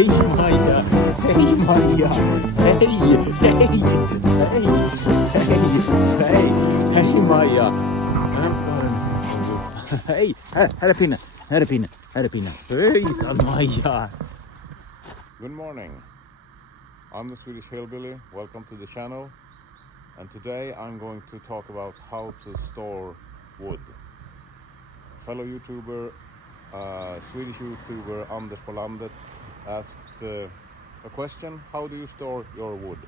Hej Maja! Hej Maja! Hej! Hej! Hej! Hej! Hej Maja! Hej! Här är pinnen! Här är pinnen! Här är pinnen! Hej Maja! Good morning. I'm the Swedish Hillbilly. Welcome to the channel. And today I'm going to talk about how to store wood. Fellow YouTuber, Swedish YouTuber Anders på landet asked a question: how do you store your wood?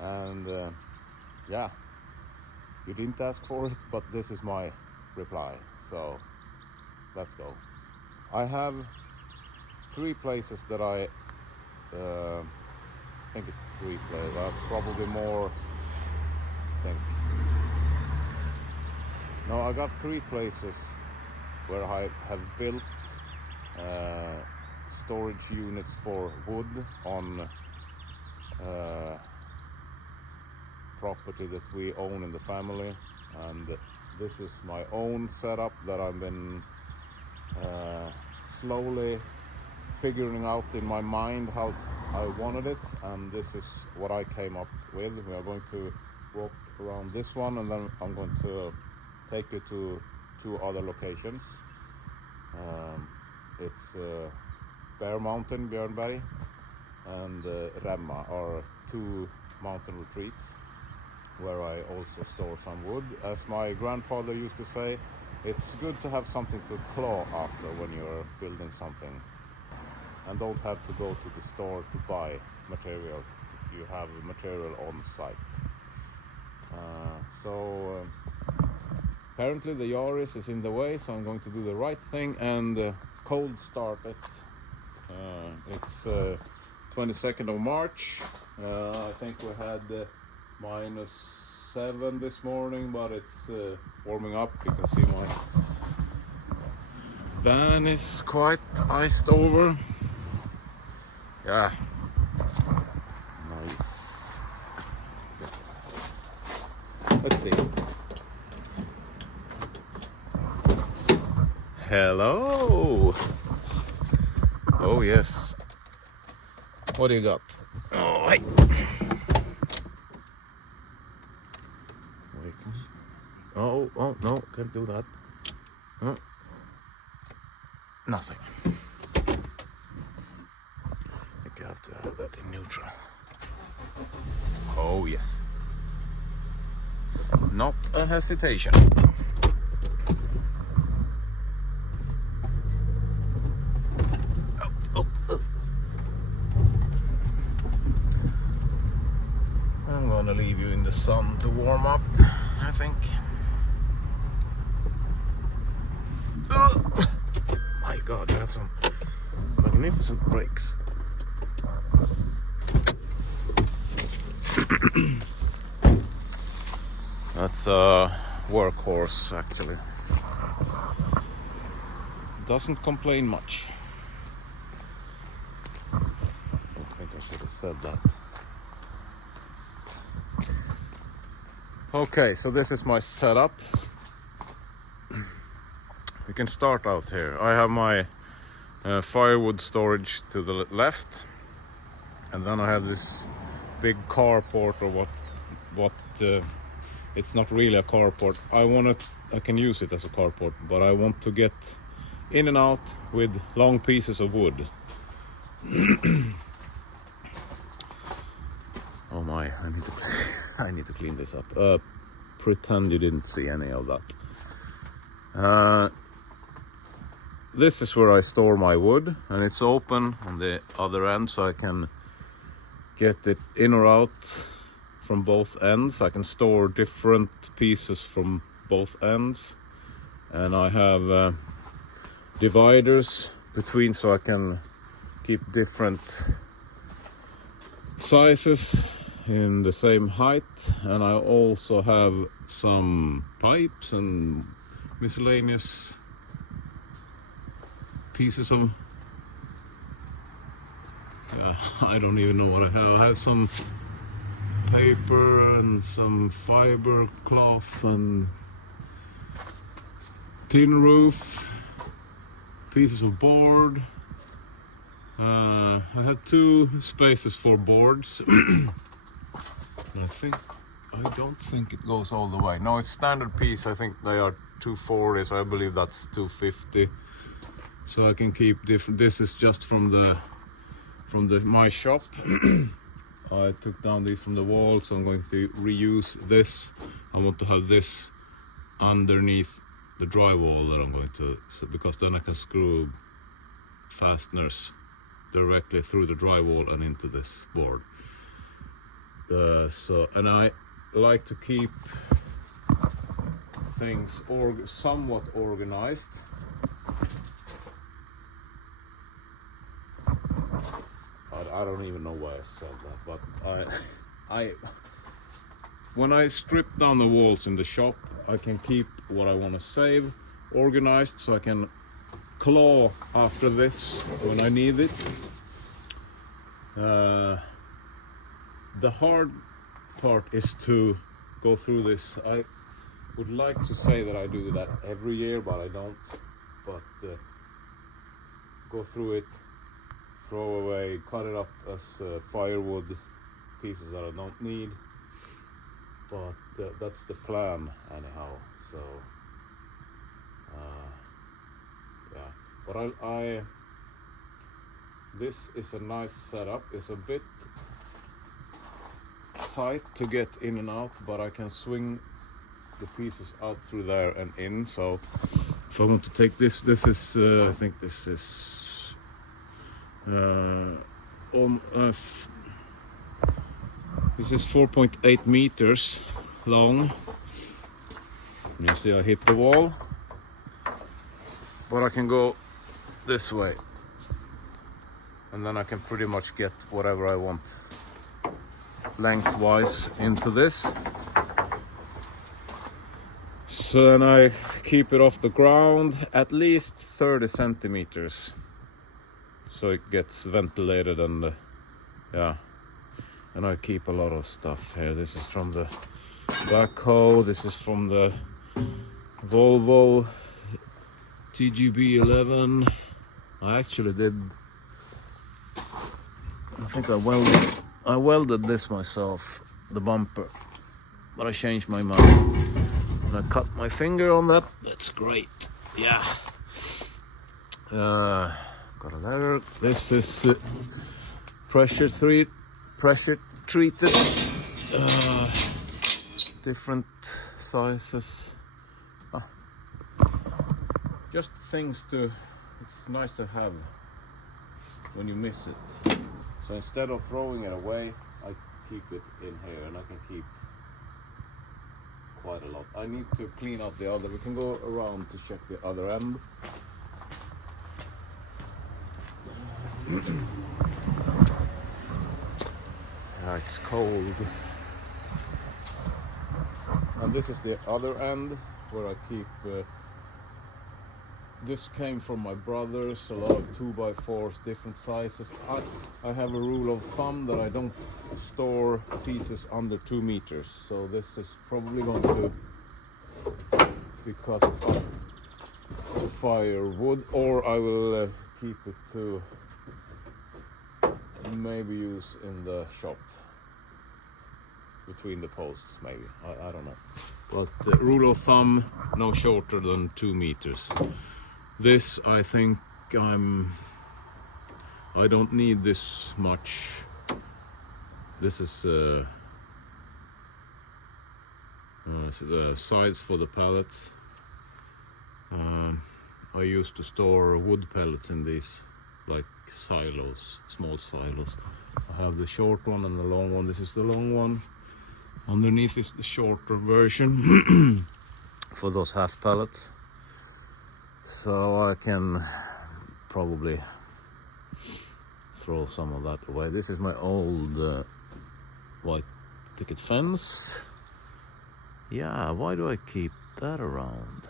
And yeah, you didn't ask for it, but this is my reply. So let's go. I have 3 places that I think it's 3 places, probably more. No, I got 3 places where I have built storage units for wood on property that we own in the family, and this is my own setup that I've been slowly figuring out in my mind how I wanted it, and this is what I came up with. We are going to walk around this one, and then I'm going to take you to 2 other locations. It's Bear Mountain, Björnberg, and Remma are 2 mountain retreats where I also store some wood. As my grandfather used to say, it's good to have something to claw after when you're building something, and don't have to go to the store to buy material. You have material on site. Apparently the Yaris is in the way, so I'm going to do the right thing and cold start it. It's 22nd of March. I think we had -7 this morning, but it's warming up. You can see my van is quite iced over. Yeah, nice. Let's see. Hello. Oh yes. What do you got? Oh, hey. Wait. Oh no, can't do that. Oh. Nothing. I think I have to have that in neutral. Oh yes. Not a hesitation. I'm gonna leave you in the sun to warm up, I think. My God, you have some magnificent brakes. That's a workhorse, actually. Doesn't complain much. I think I should have said that. Okay, so this is my setup. We can start out here. I have my firewood storage to the left, and then I have this big carport, or what it's not really a carport. I can use it as a carport, but I want to get in and out with long pieces of wood. Oh my, I need to clean this up. Pretend you didn't see any of that. This is where I store my wood, and it's open on the other end, so I can get it in or out from both ends. I can store different pieces from both ends, and I have dividers between, so I can keep different sizes in the same height. And I also have some pipes and miscellaneous pieces of I don't even know what I have. I have some paper and some fiber cloth and tin roof, pieces of board, I had 2 spaces for boards. I don't think it goes all the way. No, it's standard piece. I think they are 240, so I believe that's 250. So I can keep different. This is just from my shop. I took down these from the wall, so I'm going to reuse this. I want to have this underneath the drywall that I'm going to, because then I can screw fasteners directly through the drywall and into this board. And I like to keep things somewhat organized. I don't even know why I said that, but when I strip down the walls in the shop, I can keep what I want to save organized, so I can claw after this when I need it. The hard part is to go through this. I would like to say that I do that every year, but I don't. But go through it, throw away, cut it up as firewood pieces that I don't need. But that's the plan anyhow. So yeah, but I this is a nice setup. It's a bit tight to get in and out, but I can swing the pieces out through there and in. So if I want to take this is I think this is this is 4.8 meters long. You see I hit the wall, but I can go this way, and then I can pretty much get whatever I want lengthwise into this. So then I keep it off the ground at least 30 centimeters, so it gets ventilated, and yeah. And I keep a lot of stuff here. This is from the backhoe. This is from the Volvo TGB 11. I actually did. I think I welded this myself, the bumper, but I changed my mind and I cut my finger on that. That's great. Yeah. Got a letter. This is pressure treated, different sizes. Just things it's nice to have when you miss it. So instead of throwing it away, I keep it in here, and I can keep quite a lot. I need to clean up the other. We can go around to check the other end. It's cold. And this is the other end where I keep this came from my brothers, a lot of 2x4s, different sizes. I have a rule of thumb that I don't store pieces under 2 meters, so this is probably going to be cut up to firewood, or I will keep it to maybe use in the shop between the posts, maybe. I don't know, but rule of thumb, no shorter than 2 meters. This, I think I don't need this much. This is the sides for the pallets. I used to store wood pellets in these, like silos, small silos. I have the short one and the long one. This is the long one. Underneath is the shorter version for those half pallets. So I can probably throw some of that away. This is my old white picket fence. Yeah, why do I keep that around?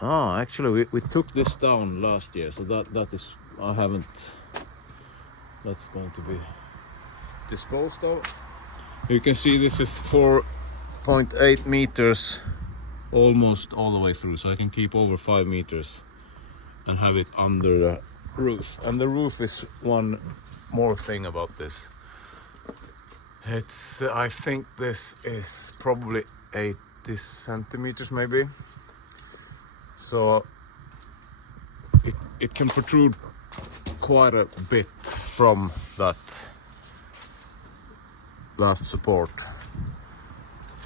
Oh, actually we took this down last year, so that is, I haven't, that's going to be disposed of. You can see this is 4.8 meters almost all the way through, so I can keep over 5 meters and have it under roof. And the roof is one more thing about this. It's, I think this is probably 80 centimeters maybe. So it can protrude quite a bit from that last support.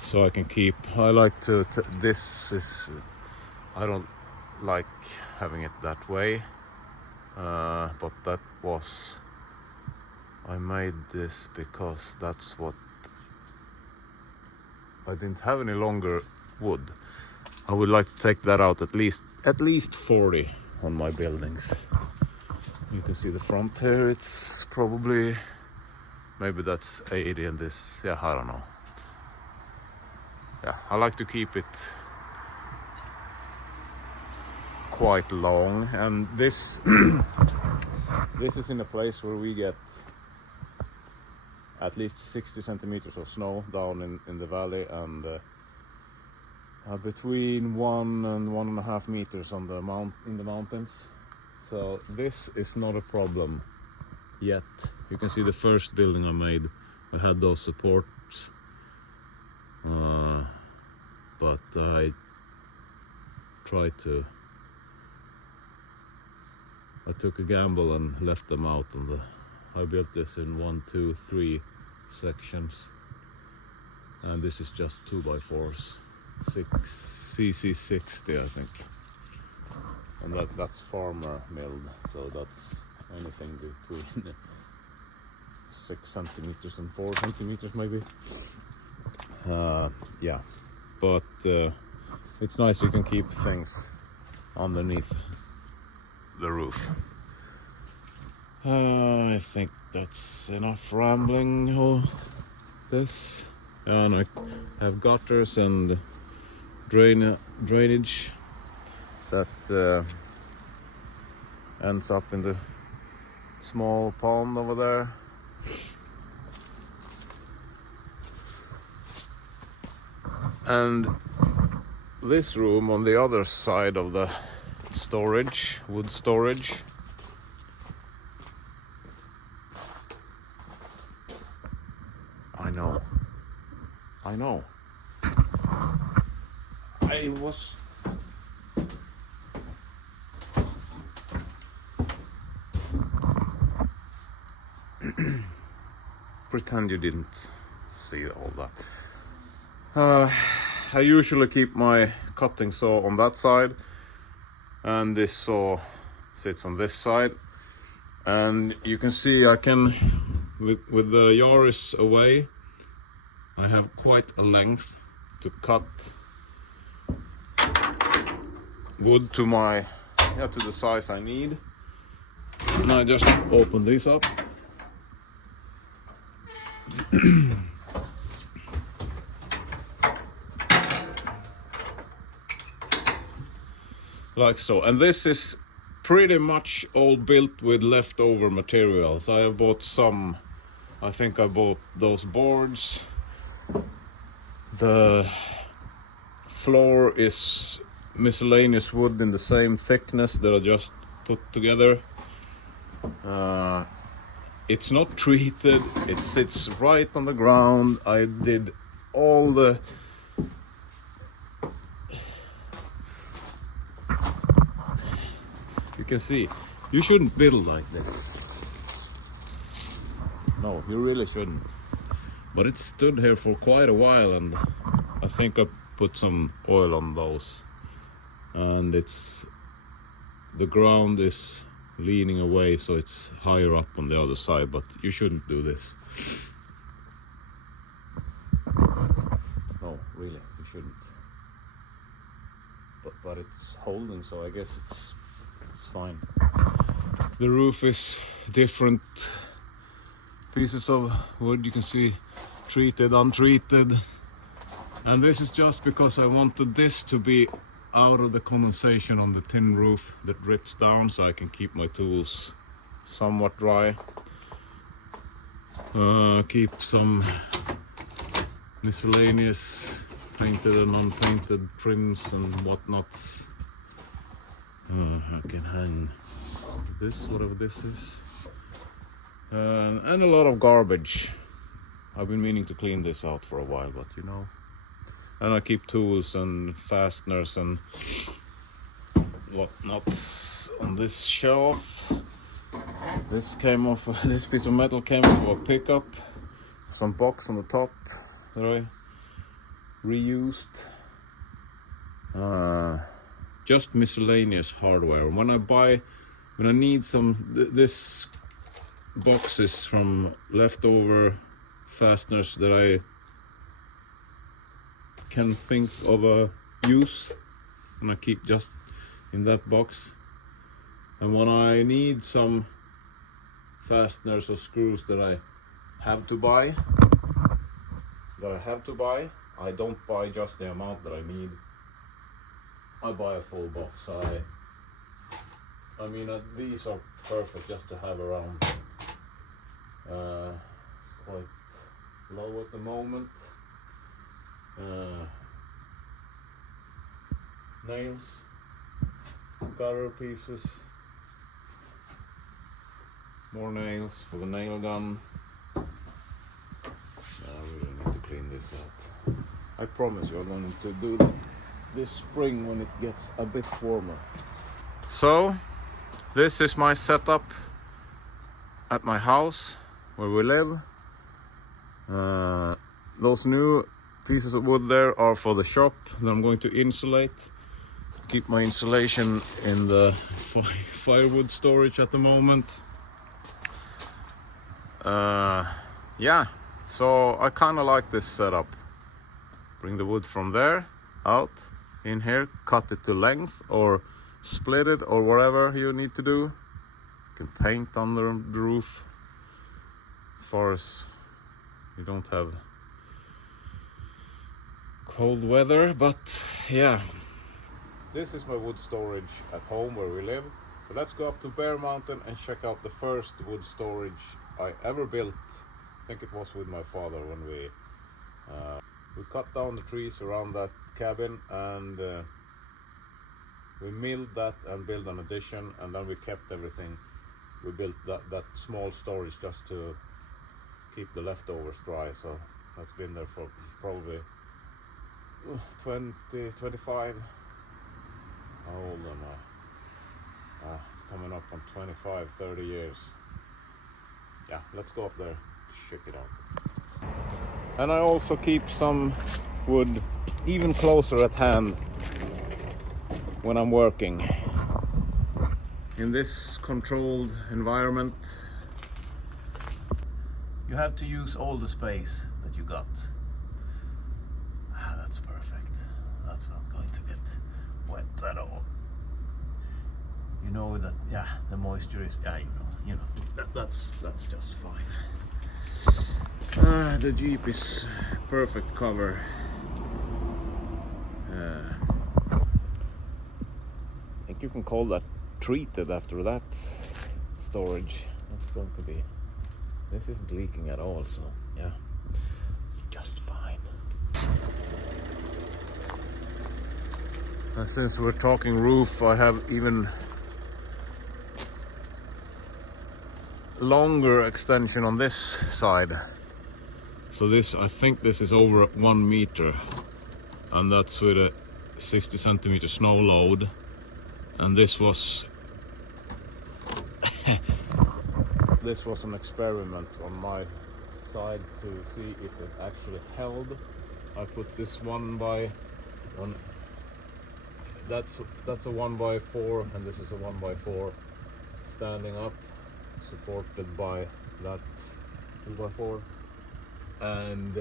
So I can keep, I like to, this is, I don't like having it that way, but that was, I made this because that's what, I didn't have any longer wood. I would like to take that out at least 40 on my buildings. You can see the front here, it's probably, maybe that's 80 and this, yeah, I don't know. Yeah, I like to keep it quite long, and this this is in a place where we get at least 60 centimeters of snow down in the valley, and between 1 and 1.5 meters on the in the mountains. So this is not a problem yet. You can see the first building I made, I had those supports, but I tried to, I took a gamble and left them out on the, I built this in 1, 2, 3 sections, and this is just 2x4s, CC60 I think, and that's farmer milled, so that's anything between 6 centimeters and 4 centimeters maybe. Yeah, but it's nice you can keep things underneath the roof. I think that's enough rambling on this. And I have gutters and drainage that ends up in the small pond over there. And this room on the other side of the storage, wood storage, I know. I was pretend you didn't see all that. I usually keep my cutting saw on that side, and this saw sits on this side, and you can see I can, with the Yaris away, I have quite a length to cut wood to my, yeah, to the size I need. And I just open these up. Like so. And this is pretty much all built with leftover materials. I have bought some, I think I bought those boards. The floor is miscellaneous wood in the same thickness that I just put together. It's not treated, it sits right on the ground. I did all the you can see, you shouldn't build like this. No, you really shouldn't. But it stood here for quite a while, and I think I put some oil on those. And it's, the ground is leaning away, so it's higher up on the other side, but you shouldn't do this. No, really, you shouldn't. But it's holding, so I guess it's fine. The roof is different pieces of wood, you can see, treated, untreated. And this is just because I wanted this to be out of the condensation on the tin roof that drips down, so I can keep my tools somewhat dry. Keep some miscellaneous painted and unpainted trims and whatnots I can hang this, whatever this is. And a lot of garbage. I've been meaning to clean this out for a while, but you know. And I keep tools and fasteners and whatnots on this shelf. This came off, this piece of metal came off of a pickup. Some box on the top that I reused. Just miscellaneous hardware. When I need some, this boxes from leftover fasteners that I can think of a use, and I keep just in that box. And when I need some fasteners or screws that I have to buy, I don't buy just the amount that I need. I buy a full box. I mean, these are perfect just to have around. It's quite low at the moment. Nails, gutter pieces, more nails for the nail gun. I really need to clean this out. I promise you I'm going to do this spring when it gets a bit warmer. So this is my setup at my house where we live. Those new pieces of wood there are for the shop that I'm going to insulate. Keep my insulation in the firewood storage at the moment. Yeah, so I kind of like this setup. Bring the wood from there out in here, cut it to length or split it or whatever you need to do. You can paint under the roof as far as you don't have cold weather, but yeah. This is my wood storage at home where we live. So let's go up to Bear Mountain and check out the first wood storage I ever built. I think it was with my father when we cut down the trees around that cabin, and we milled that and built an addition, and then we kept everything. We built that small storage just to keep the leftovers dry. So that's been there for probably 20, 25. How old am I? It's coming up on 25, 30 years. Yeah, let's go up there to check it out. And I also keep some wood even closer at hand when I'm working. In this controlled environment, you have to use all the space that you got. That's perfect. That's not going to get wet at all. You know that, yeah, the moisture is, yeah, you know, that's just fine. The Jeep is perfect cover. I think you can call that treated after that storage. That's going to be, this isn't leaking at all, so yeah, just fine. And since we're talking roof, I have even longer extension on this side. So this, I think this is over 1 meter, and that's with a 60 centimeter snow load. And this was this was an experiment on my side to see if it actually held. I put this 1x1. That's a 1x4, and this is a 1x4 standing up, supported by that 2x4, and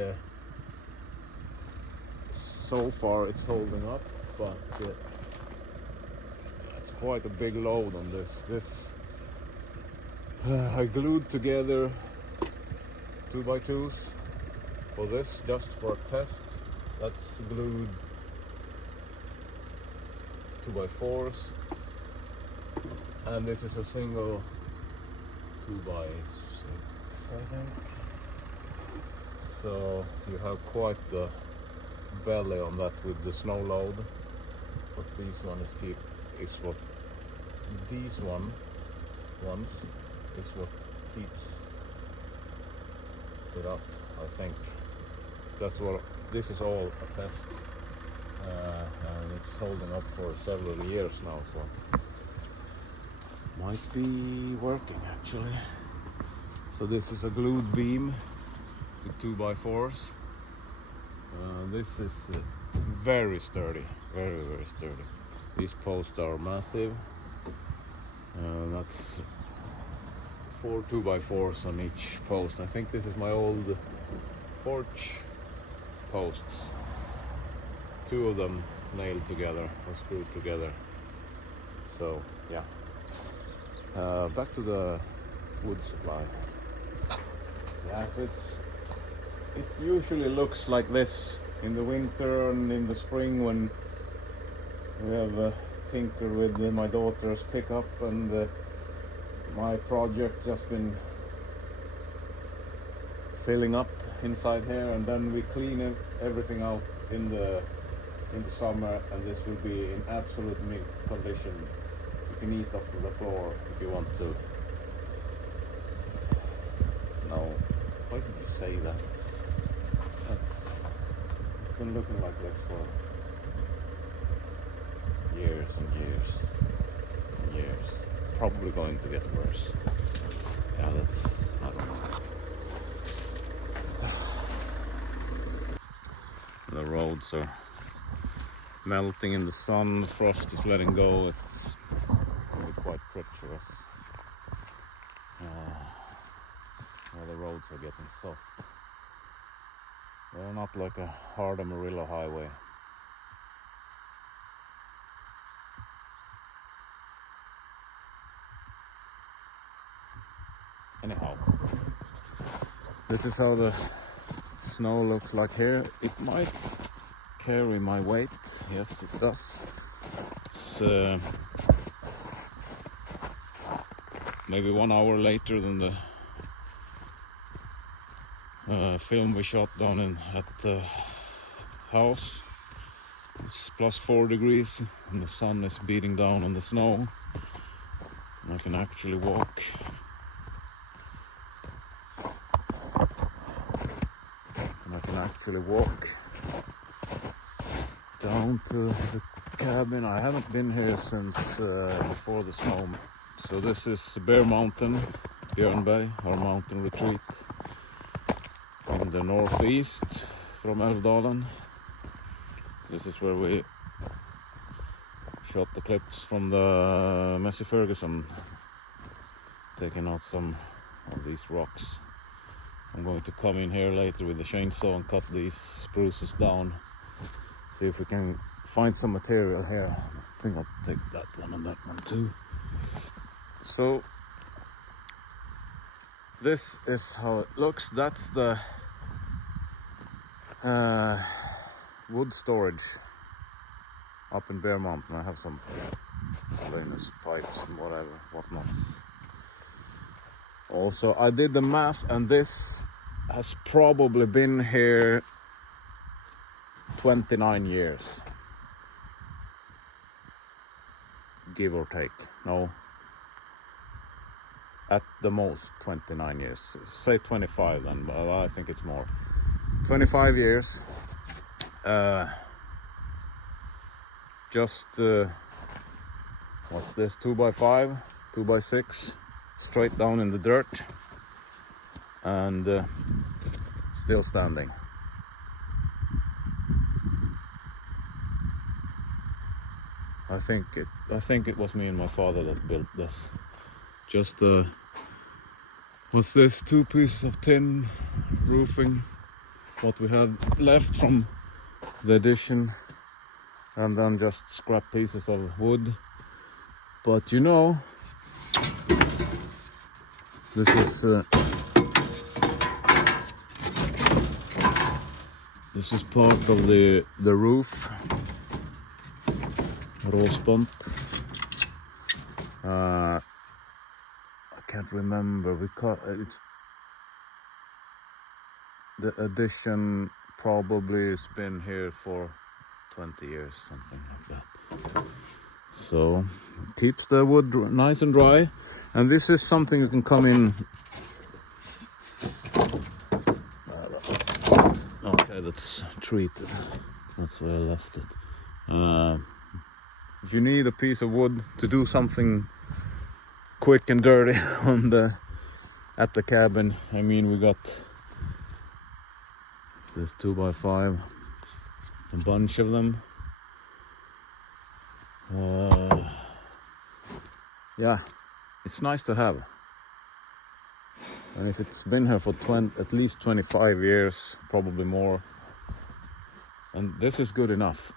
so far it's holding up, but it's quite a big load on this. I glued together 2x2s for this, just for a test. That's glued 2x4s, and this is a single 2x6, I think. So you have quite the belly on that with the snow load, but this one is what these ones is what keeps it up. I think that's what this is all a test, and it's holding up for several years now, so might be working actually. So this is a glued beam with 2x4s. This is very sturdy, very sturdy. These posts are massive. That's 4 2x4s on each post. I think this is my old porch posts. 2 of them nailed together or screwed together. So yeah. Back to the wood supply. Yeah, so it usually looks like this in the winter and in the spring when we have tinkered with my daughter's pickup, and my project just been filling up inside here, and then we clean everything out in the summer, and this will be in absolute mint condition. You can eat off the floor if you want to. No, why did you say that? It's been looking like this for years and years and years. Probably going to get worse. Yeah, I don't know. The roads are melting in the sun, the frost is letting go. It's really quite treacherous. The roads are getting soft. They're not like a hard Amarillo highway. Anyhow, this is how the snow looks like here. It might carry my weight. Yes, it does. It's maybe 1 hour later than the film we shot down at the house. It's +4 degrees and the sun is beating down on the snow, and I can actually walk. Down to the cabin. I haven't been here since before the snow. So this is Bear Mountain, Björnberg, our mountain retreat in the northeast from Älvdalen. This is where we shot the clips from the Massey Ferguson, taking out some of these rocks. I'm going to come in here later with the chainsaw and cut these spruces down. See if we can find some material here. I think I'll take that one and that one too. So this is how it looks. That's the wood storage up in Bear Mountain. I have some miscellaneous pipes and whatnots. Also, I did the math, and this has probably been here 29 years, give or take. No, at the most 29 years. Say 25 then, but I think it's more. 25 years. Just what's this? 2x5, 2x6, straight down in the dirt, and still standing. I think it was me and my father that built this. Just what's this? 2 pieces of tin roofing, what we had left from the addition, and then just scrap pieces of wood. But you know, this is part of the roof. Råspont. I can't remember. We call it. The addition probably has been here for 20 years, something like that. So keeps the wood nice and dry. And this is something you can come in. Okay, that's treated. That's where I left it. If you need a piece of wood to do something quick and dirty at the cabin, I mean, we got this 2x5, a bunch of them. Yeah, it's nice to have. And if it's been here for at least 25 years, probably more, and this is good enough.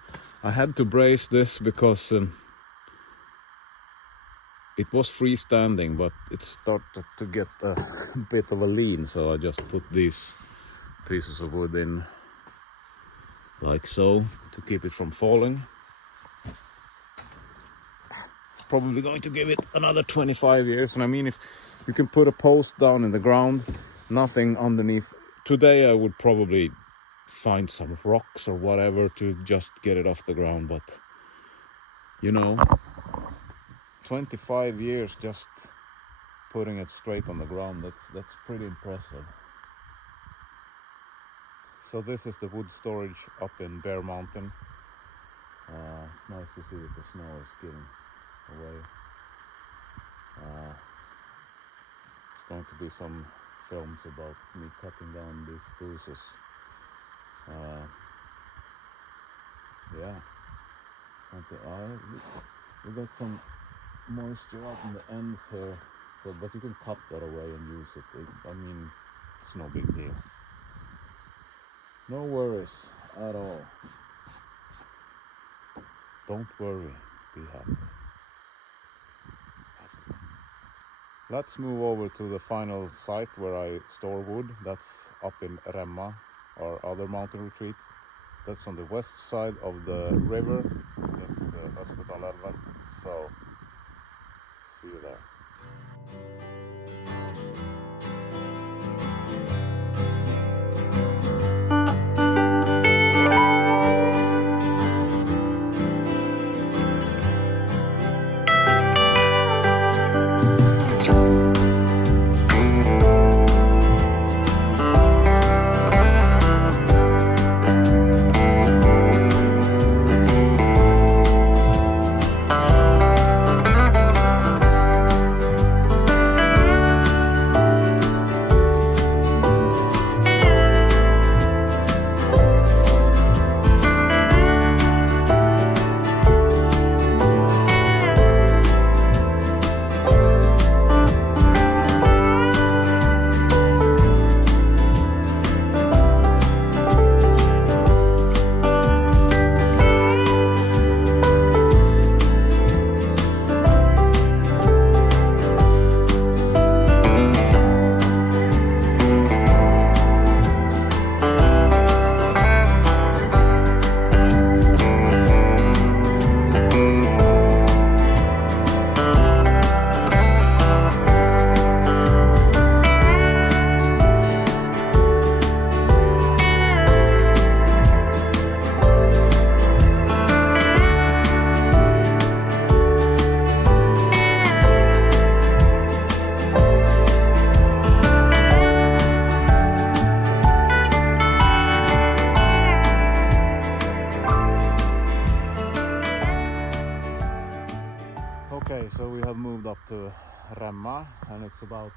I had to brace this because it was freestanding, but it started to get a bit of a lean, so I just put these pieces of wood in like so to keep it from falling. It's probably going to give it another 25 years, and I mean, if you can put a post down in the ground, nothing underneath. Today I would probably find some rocks or whatever to just get it off the ground, but you know, 25 years just putting it straight on the ground, that's pretty impressive. So this is the wood storage up in Bear Mountain. It's nice to see that the snow is getting away. It's going to be some films about me cutting down these spruces. Yeah, we got some moisture out in the ends here, so but you can cut that away and use it. I mean, it's no big deal. No worries at all. Don't worry, be happy. Let's move over to the final site where I store wood. That's up in Remma, our other mountain retreat. That's on the west side of the river. That's Österdalälven. So, see you there. Okay, so we have moved up to Remma, and it's about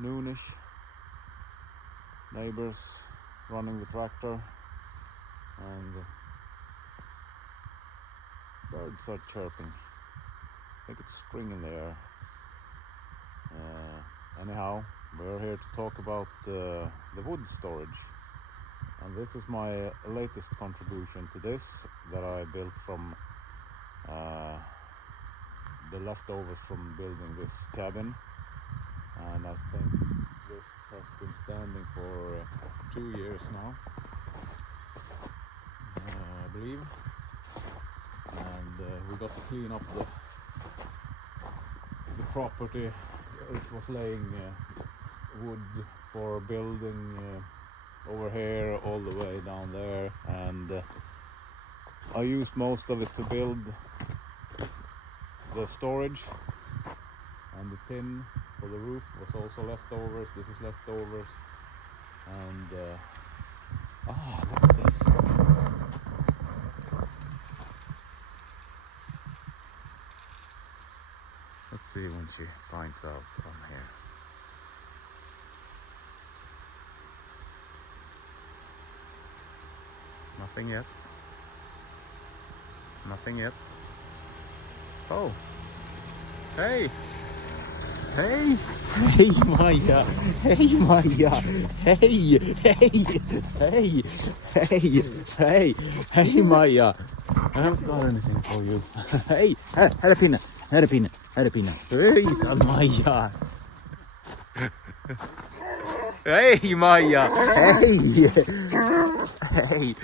noonish. Neighbors running the tractor, and birds are chirping. I think it's spring in the air. Anyhow, we're here to talk about the wood storage. And this is my latest contribution to this, that I built from the leftovers from building this cabin. And I think this has been standing for 2 years now, I believe. And we got to clean up the property. It was laying wood for building over here all the way down there, and I used most of it to build the storage, and the tin for the roof was also leftovers. This is leftovers, and look at this. Let's see when she finds out I'm here. Nothing yet. Nothing yet. Oh. Hey. Hey. Hey, Maja. Hey, Maja. Hey. Hey. Hey. Hey. Hey. Hey, Maja. I haven't got anything for you. Hey. Här är pinnen. Här är pinnen. Här är pinnen. Hej, Maja. Hej, Maja. Hej. Hej.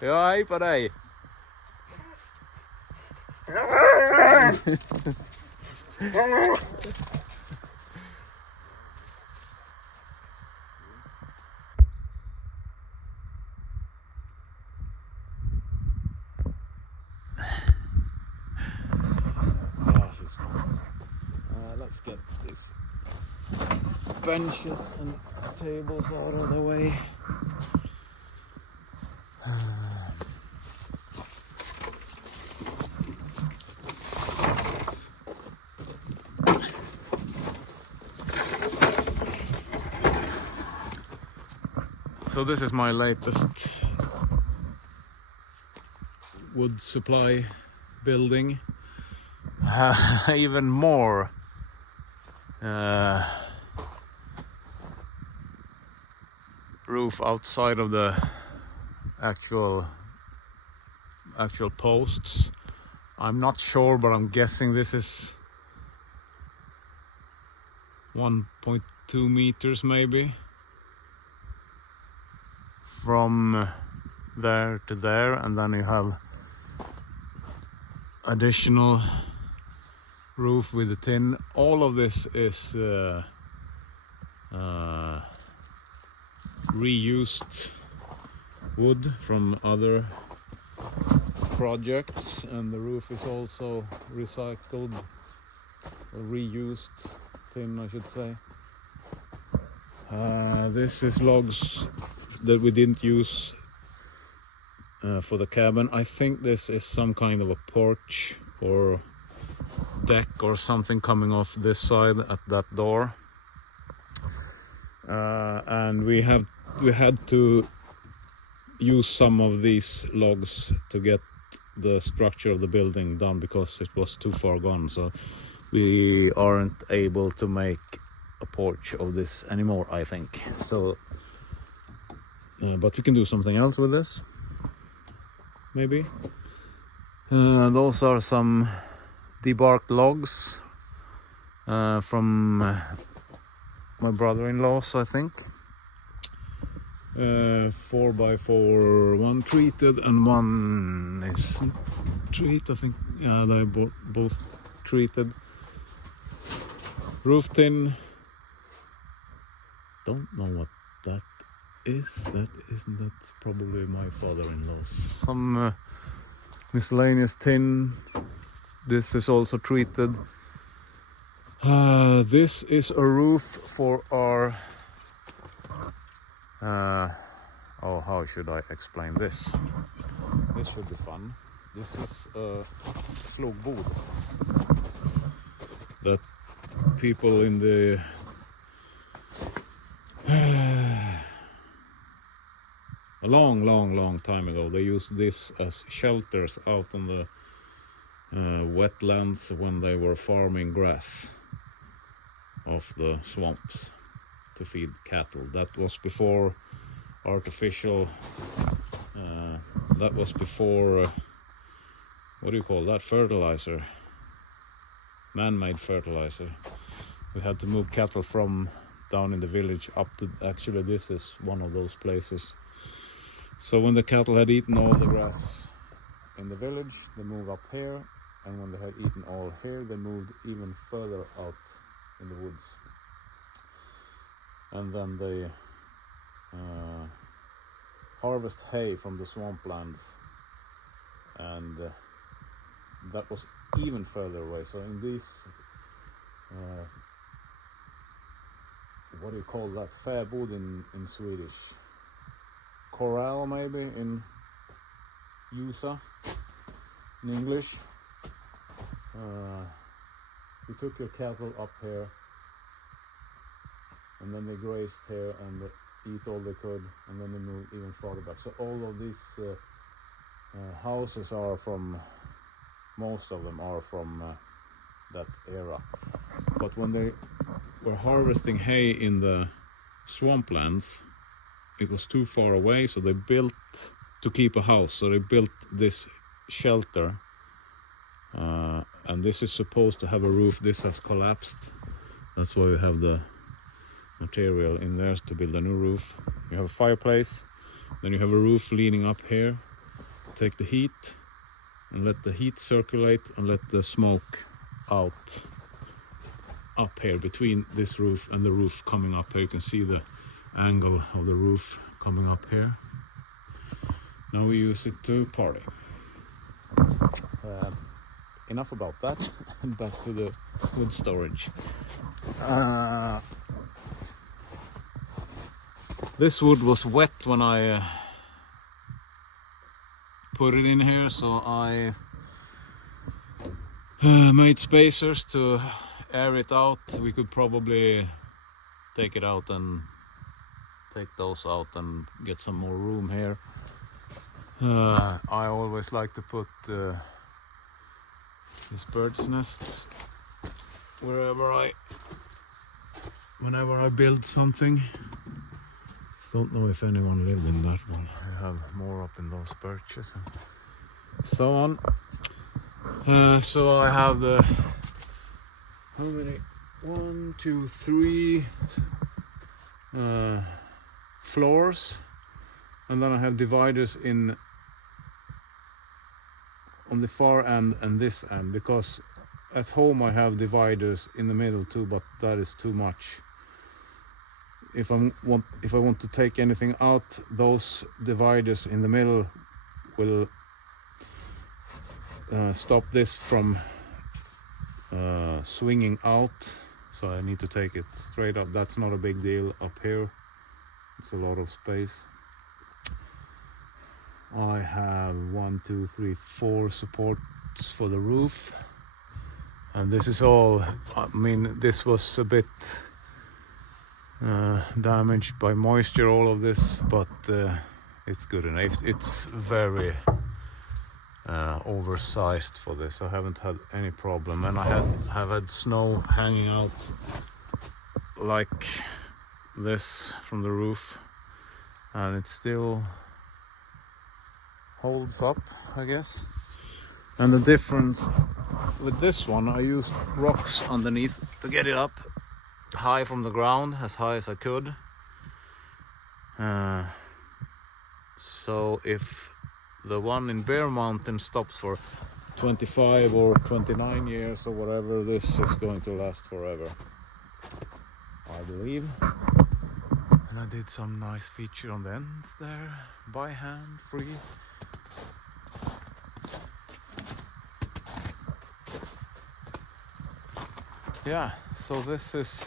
Ja, hej på dig. Let's get these benches and tables out of the way. So this is my latest wood supply building. Even more roof outside of the actual posts. I'm not sure, but I'm guessing this is 1.2 meters maybe from there to there, and then you have additional roof with the tin. All of this is reused wood from other projects, and the roof is also recycled or reused tin, I should say. This is logs that we didn't use for the cabin. I think this is some kind of a porch or deck or something coming off this side at that door, and we had to use some of these logs to get the structure of the building done because it was too far gone, so we aren't able to make a porch of this anymore, I think. So but we can do something else with this, maybe. Those are some debarked logs from my brother-in-law's, I think. 4x4, one treated and one is treated, I think. Yeah, they're both treated. Roof tin. Don't know what that is. That's probably my father-in-law's. Some miscellaneous tin. This is also treated. This is a roof for our how should I explain this? This should be fun. This is a slogbod that people in the a long time ago, they used this as shelters out on the wetlands when they were farming grass off the swamps to feed cattle. That was before artificial, that was before, what do you call that, fertilizer, man-made fertilizer. We had to move cattle from down in the village up to, actually this is one of those places. So when the cattle had eaten all the grass in the village, they moved up here, and when they had eaten all here, they moved even further out in the woods. And then they harvest hay from the swamplands, and that was even further away. So in these what do you call that? Fäbod in Swedish. Corral maybe in USA in English. You took your cattle up here, and then they grazed here and eat all they could, and then they moved even farther back. So all of these houses are from, most of them are from that era. But when they were harvesting hay in the swamplands, it was too far away, so they built, to keep a house, so they built this shelter. And this is supposed to have a roof. This has collapsed. That's why you have the material in there to build a new roof. You have a fireplace, then you have a roof leaning up here. Take the heat and let the heat circulate and let the smoke out up here between this roof and the roof coming up here. You can see the angle of the roof coming up here. Now we use it to party. Enough about that, and back to the wood storage. This wood was wet when I put it in here, so I made spacers to air it out. We could probably take it out and take those out and get some more room here. I always like to put this bird's nest whenever I build something. Don't know if anyone lived in that one. I have more up in those birches and so on. So I have the, how many? 1, 2, 3 floors, and then I have dividers on the far end and this end, because at home I have dividers in the middle too, but that is too much. If I want to take anything out, those dividers in the middle will stop this from swinging out, so I need to take it straight up. That's not a big deal up here. It's a lot of space. I have 1, 2, 3, 4 supports for the roof, and this is all, I mean, this was a bit damaged by moisture, all of this, but it's good enough. It's very oversized for this. I haven't had any problem, and I have had snow hanging out like this from the roof, and it still holds up, I guess. And the difference with this one, I used rocks underneath to get it up high from the ground, as high as I could. So if the one in Bear Mountain stops for 25 or 29 years or whatever, this is going to last forever, I believe. And I did some nice feature on the ends there, by hand, free. Yeah, so this is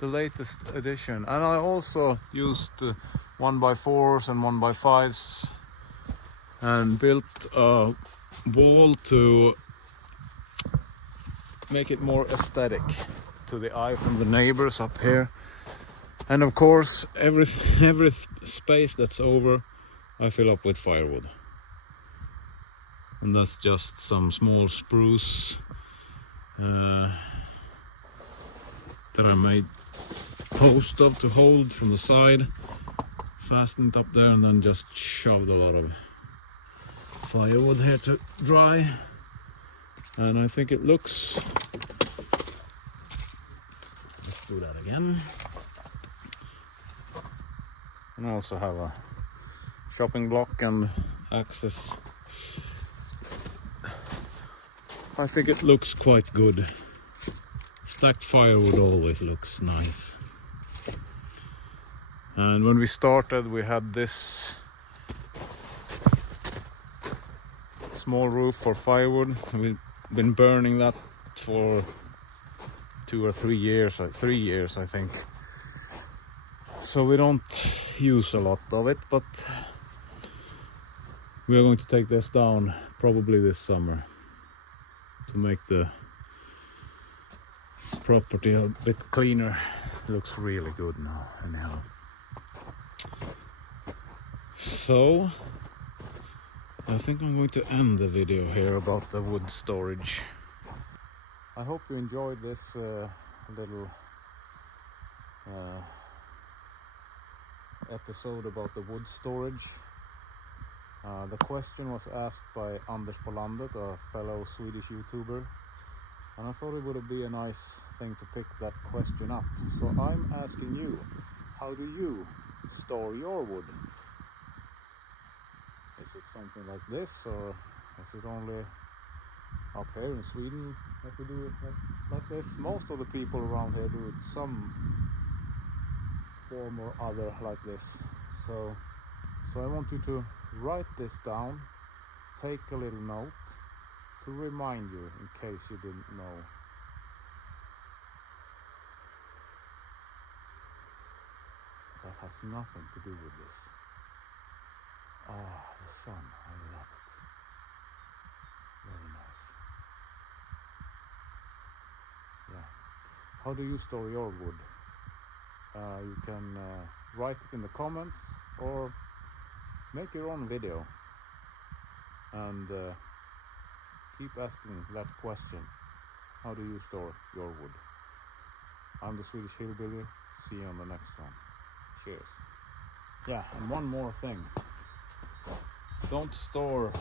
the latest edition, and I also used 1x4s and 1x5s and built a wall to make it more aesthetic to the eye from the neighbors up here. And of course, every space that's over, I fill up with firewood, and that's just some small spruce that I made post up to hold from the side, fastened up there, and then just shoved a lot of firewood here to dry. And I think it looks, let's do that again. And I also have a shopping block and access. I think it looks quite good. Stacked firewood always looks nice. And when we started, we had this small roof for firewood. We've been burning that for 2 or 3 years, 3 years I think. So we don't use a lot of it, but we are going to take this down probably this summer to make the property a bit cleaner. It looks really good now anyhow. So I think I'm going to end the video here about the wood storage. I hope you enjoyed this little episode about the wood storage. The question was asked by Anders Polandet, a fellow Swedish YouTuber, and I thought it would be a nice thing to pick that question up. So I'm asking you, how do you store your wood? Is it something like this, or is it only up here in Sweden that we do it like this? Most of the people around here do it some form or other like this. So I want you to write this down, take a little note to remind you in case you didn't know. That has nothing to do with this. Ah, the sun, I love it. Very nice. Yeah. How do you store your wood? You can write it in the comments or make your own video and keep asking that question. How do you store your wood? I'm the Swedish Hillbilly. See you on the next one. Cheers. Yeah, and one more thing. Don't store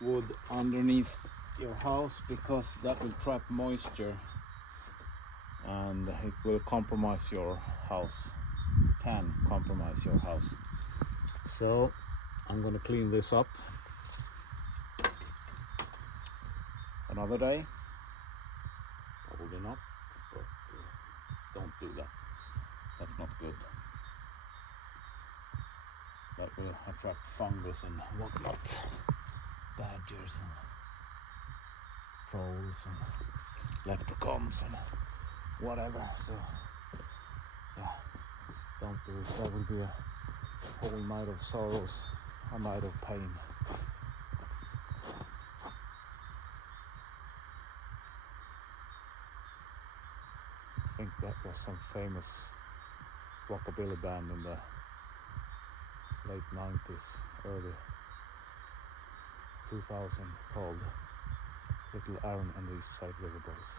wood underneath your house, because that will trap moisture and it will compromise your house. Can compromise your house. So I'm gonna clean this up another day. Probably not, but don't do that. That's not good. That will attract fungus and whatnot. Badgers and trolls and leprechauns and whatever. So yeah, don't do it. That will be a whole night of sorrows, a night of pain. I think that was some famous rockabilly band in the late 90s, early 2000, called Little Aaron and the East Side River Boys.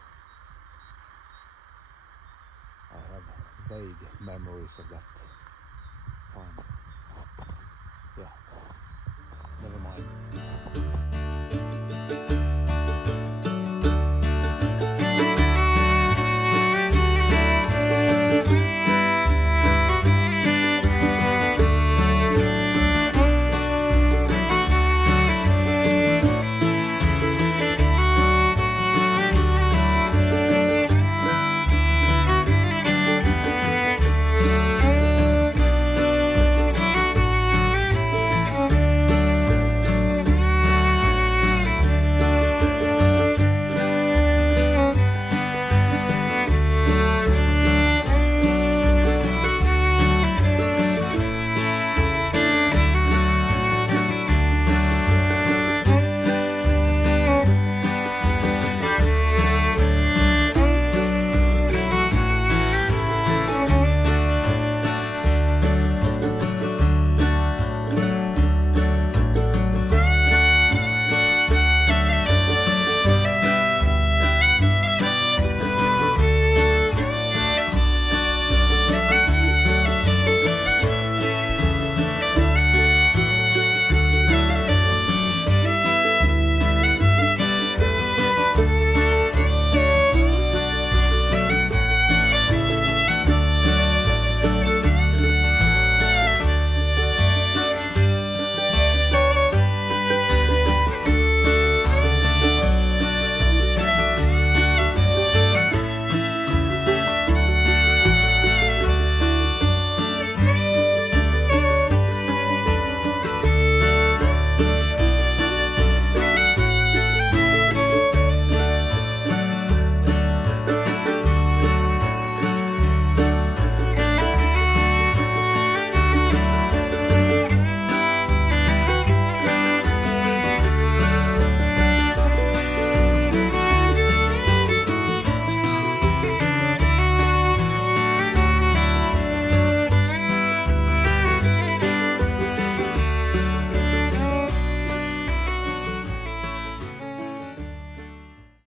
I have vague memories of that time. Yeah, never mind.